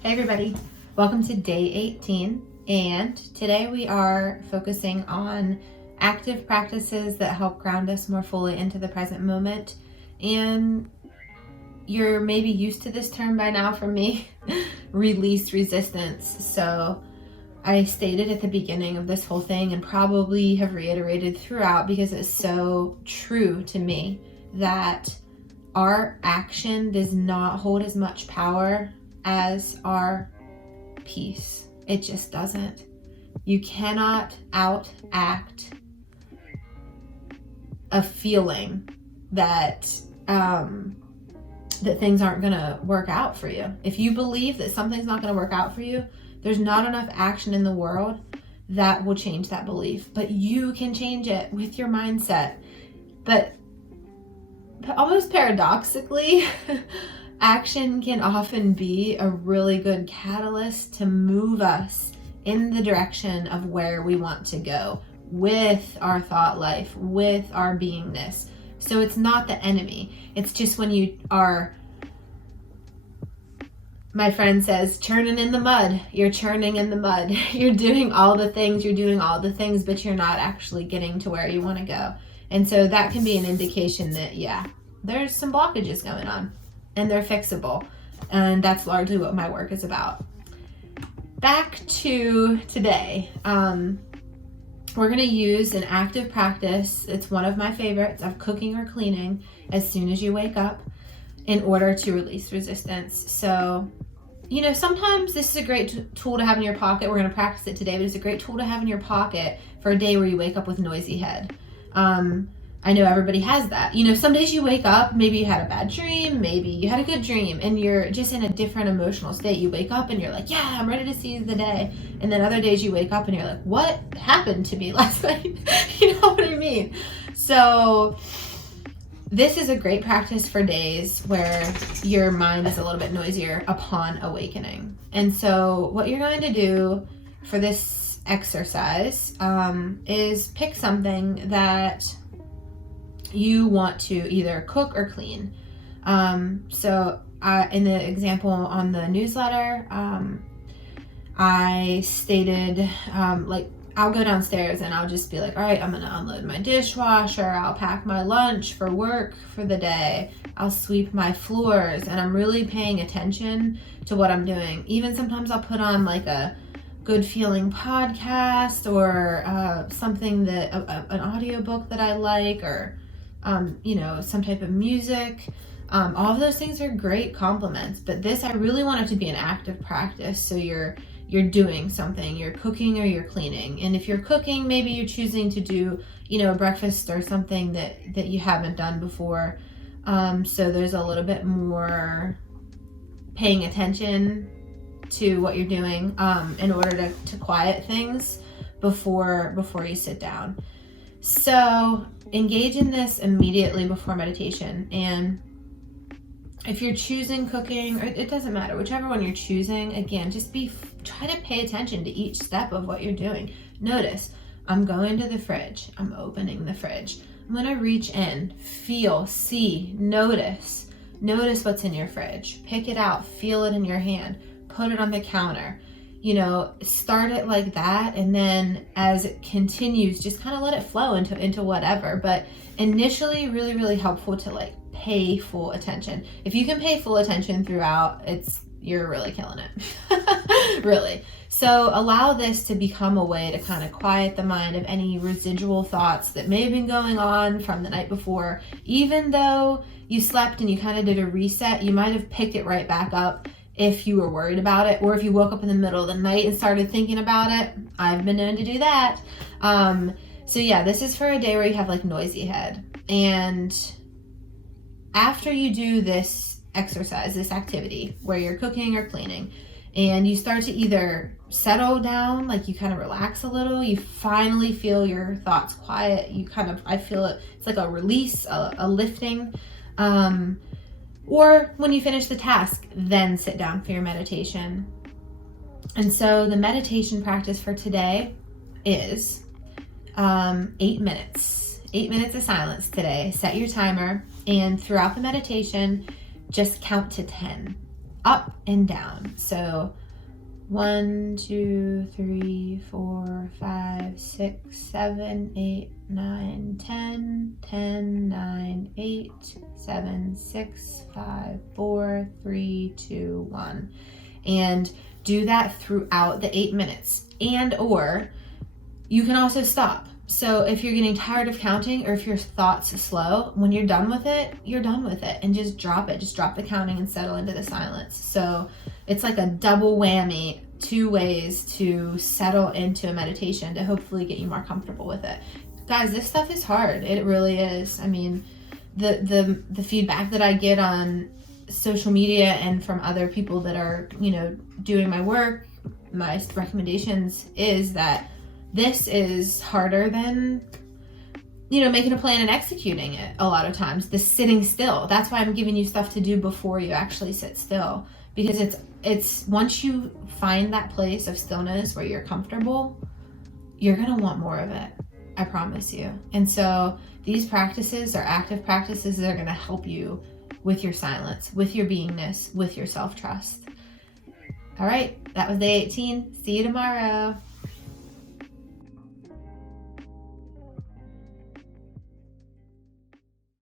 Hey everybody, welcome to day 18, and today we are focusing on active practices that help ground us more fully into the present moment. And you're maybe used to this term by now from me, release resistance. So I stated at the beginning of this whole thing and probably have reiterated throughout because it's so true to me that our action does not hold as much power as our peace. It just doesn't. You cannot outact a feeling that that things aren't going to work out for you. If you believe that something's not going to work out for you, there's not enough action in the world that will change that belief. But you can change it with your mindset. But almost paradoxically, action can often be a really good catalyst to move us in the direction of where we want to go with our thought life, with our beingness. So it's not the enemy. It's just when you are, my friend says, churning in the mud. You're churning in the mud. You're doing all the things, but you're not actually getting to where you want to go. And so that can be an indication that, yeah, there's some blockages going on. And they're fixable. And that's largely what my work is about. Back to today. We're going to use an active practice. It's one of my favorites of cooking or cleaning as soon as you wake up in order to release resistance. So, sometimes this is a great tool to have in your pocket. We're going to practice it today, but it's a great tool to have in your pocket for a day where you wake up with noisy head. I know everybody has that. Some days you wake up, maybe you had a bad dream, maybe you had a good dream, and you're just in a different emotional state. You wake up and you're like, yeah, I'm ready to seize the day. And then other days you wake up and you're like, what happened to me last night? You know what I mean? So this is a great practice for days where your mind is a little bit noisier upon awakening. And so what you're going to do for this exercise is pick something that you want to either cook or clean. So in the example on the newsletter, I stated, I'll go downstairs and I'll just be like, all right, I'm going to unload my dishwasher. I'll pack my lunch for work for the day. I'll sweep my floors, and I'm really paying attention to what I'm doing. Even sometimes I'll put on like a good feeling podcast or something that, an audiobook that I like, or some type of music. All of those things are great compliments, but this, I really want it to be an active practice. So you're doing something, you're cooking or you're cleaning. And if you're cooking, maybe you're choosing to do, a breakfast or something that you haven't done before. So there's a little bit more paying attention to what you're doing, in order to quiet things before you sit down. So engage in this immediately before meditation. And if you're choosing cooking, or it doesn't matter, whichever one you're choosing, again, just try to pay attention to each step of what you're doing. Notice, I'm going to the fridge. I'm opening the fridge. I'm going to reach in, feel, see, notice what's in your fridge. Pick it out, feel it in your hand, put it on the counter. Start it like that, and then as it continues, just kind of let it flow into whatever. But initially, really, really helpful to pay full attention. If you can pay full attention throughout, you're really killing it. Really. So allow this to become a way to kind of quiet the mind of any residual thoughts that may have been going on from the night before. Even though you slept and you kind of did a reset, you might have picked it right back up if you were worried about it, or if you woke up in the middle of the night and started thinking about it. I've been known to do that. So yeah, this is for a day where you have noisy head. And after you do this exercise, this activity where you're cooking or cleaning, and you start to either settle down, you kind of relax a little, you finally feel your thoughts quiet, I feel it, it's like a release, a lifting, or when you finish the task, then sit down for your meditation. And so the meditation practice for today is 8 minutes. 8 minutes of silence today. Set your timer, and throughout the meditation, just count to 10. up and down. So 1, 2, 3, 4, 5, 6, 7, 8, 9, 10, 10, 9, 8, 7, 6, 5, 4, 3, 2, 1. And do that throughout the 8 minutes. And or you can also stop. So if you're getting tired of counting, or if your thoughts slow, when you're done with it, you're done with it, and just drop it. Just drop the counting and settle into the silence. So it's like a double whammy, 2 ways to settle into a meditation to hopefully get you more comfortable with it. Guys, this stuff is hard. It really is. I mean, the feedback that I get on social media and from other people that are, doing my work, my recommendations is that this is harder than, making a plan and executing it a lot of times. The sitting still. That's why I'm giving you stuff to do before you actually sit still. Because it's once you find that place of stillness where you're comfortable, you're going to want more of it. I promise you. And so these practices are active practices that are going to help you with your silence, with your beingness, with your self-trust. All right, that was day 18. See you tomorrow.